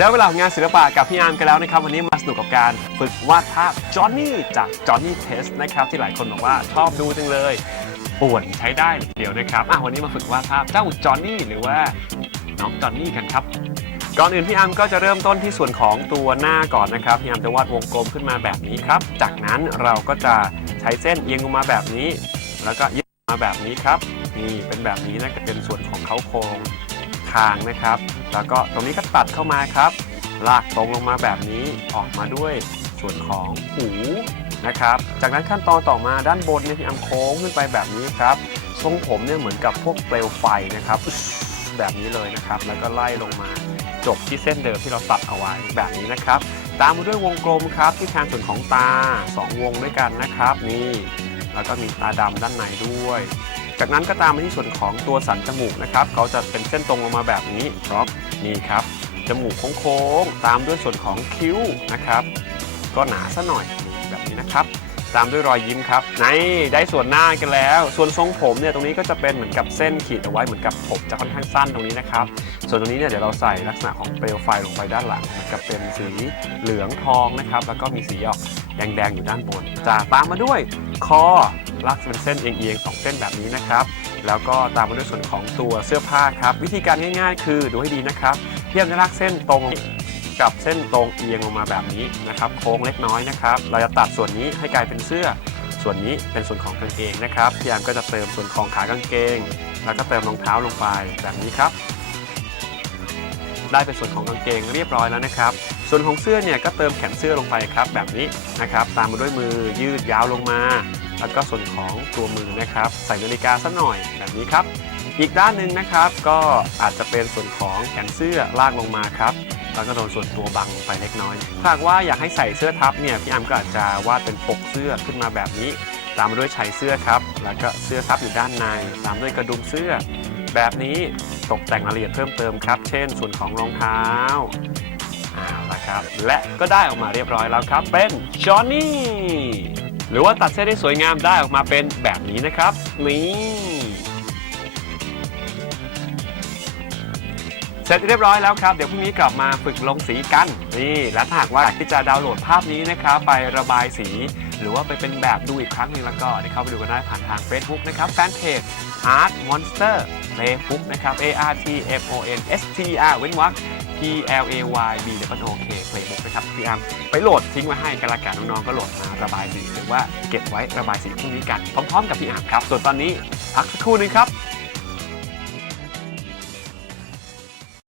ได้เวลาของงานศิลปะกับพี่อาร์มกันแล้วนะครับ วันนี้มาสนุกกับการฝึกวาดภาพจอห์นนี่จากจอห์นนี่เทสนะครับ ที่หลายคนบอกว่าชอบดูจังเลยป่วนใช้ได้เลยเดียวนะครับอะวันนี้มาฝึกวาดภาพเจ้าจอห์นนี่หรือว่าน้องจอห์นนี่กันครับ ก่อนอื่นพี่อาร์มก็จะเริ่มต้นที่ส่วนของตัวหน้าก่อนนะครับพี่อาร์มจะวาดวงกลมขึ้นมาแบบนี้ครับ จากนั้นเราก็จะใช้เส้นเอียงลงมาแบบนี้ แล้วก็ยึดมาแบบนี้ครับนี่เป็นแบบนี้นะเป็นส่วนของเขาโครงคางนะครับ แล้วก็ตรงนี้ก็ตัดเข้ามาครับ ลากตรงลงมาแบบนี้ออกมาด้วยส่วนของหูนะครับ จากนั้นขั้นตอนต่อมาด้านบนเนี่ยพี่อาร์มโค้งขึ้นไปแบบนี้ครับ ทรงผมเนี่ยเหมือนกับพวกเปลวไฟนะครับ แบบนี้เลยนะครับ แล้วก็ไล่ลงมาจบที่เส้นเดิมที่เราตัดเอาไว้แบบนี้นะครับ ตามมาด้วยวงกลมครับที่แทนส่วนของตา 2 วงด้วยกันนะครับ นี่ แล้วก็มีตาดำด้านในด้วย จากนั้นก็ตามมาที่ส่วนของตัวสันจมูกนะครับเขาจะเป็นเส้นตรงลงมาแบบนี้ครับนี่ครับจมูกโค้งๆตามด้วยส่วนของคิ้วนะครับ ก็หนาซะหน่อยแบบนี้นะครับ ตามด้วยรอยยิ้มครับในได้ส่วนหน้ากันแล้ว ส่วนทรงผมเนี่ยตรงนี้ก็จะเป็นเหมือนกับเส้นขีดเอาไว้เหมือนกับผมจะค่อนข้างสั้นตรงนี้นะครับ ส่วนตรงนี้เนี่ยเดี๋ยวเราใส่ลักษณะของเปลวไฟลงไปด้านหลังกับเป็นสีเหลืองทองนะครับ แล้วก็มีสีออกแดงๆอยู่ด้านบนจะตามมาด้วยคอ ลักษณะเป็นเส้นเอียงๆสองเส้นแบบนี้นะครับ แล้วก็ตามมาด้วยส่วนของตัวเสื้อผ้าครับ วิธีการง่าย ๆ คือดูให้ดีนะครับ เทียบจะลากเส้นตรงกับเส้นตรงเอียงลงมาแบบนี้นะครับ โค้งเล็กน้อยนะครับ เราจะตัดส่วนนี้ให้กลายเป็นเสื้อ ส่วนนี้เป็นส่วนของกางเกงนะครับพี่ยามก็จะเติมส่วนของขากางเกง แล้วก็เติมรองเท้าลงไปแบบนี้ครับ ได้เป็นส่วนของกางเกงเรียบร้อยแล้วนะครับ ส่วนของเสื้อเนี่ยก็เติมแขนเสื้อลงไปครับ แบบนี้นะครับ ตามมาด้วยมือยืดยาวลงมา แล้วก็ส่วนของตัวมือนะครับ ใส่นาฬิกาสักหน่อยแบบนี้ครับ อีกด้านหนึ่งนะครับ ก็อาจจะเป็นส่วนของแขนเสื้อลากลงมาครับแล้วก็โดนส่วนตัวบังลงไปเล็กน้อยหากว่าอยากให้ใส่เสื้อทับเนี่ยพี่อาร์มก็อาจจะวาดเป็นปกเสื้อขึ้นมาแบบนี้ ตามมาด้วยชายเสื้อครับ แล้วก็เสื้อทับอยู่ด้านใน ตามด้วยกระดุมเสื้อ แบบนี้ตกแต่งรายละเอียดเพิ่มเติมครับ เช่น ส่วนของรองเท้าเอาละครับ และก็ได้ออกมาเรียบร้อยแล้วครับ เป็นจอห์นนี่ หรือว่าตัดเส้นได้สวยงามได้ออกมาเป็นแบบนี้นะครับนี่เสร็จเรียบร้อยแล้วครับ เดี๋ยวพรุ่งนี้กลับมาฝึกลงสีกันนี่และถ้าหากว่าอยากที่จะดาวน์โหลดภาพนี้นะครับ ไประบายสี หรือว่าไปเป็นแบบดูอีกครั้งหนึ่งแล้วก็เดี๋ยวเข้าไปดูกันได้ผ่านทาง Facebook นะครับแฟนเพจ Art Monster Playbook นะครับ A R T F O N S T R เว้นวรรค P L A Y B W O K เพลงปุ๊กนะครับพี่อาร์มไปโหลดทิ้งไว้ให้กันละกันน้องๆก็โหลดมาระบายสีหรือว่าเก็บไว้ระบายสีพรุ่งนี้กันพร้อมๆกับพี่อาร์มครับ ส่วนตอนนี้พักสักครู่หนึงครับ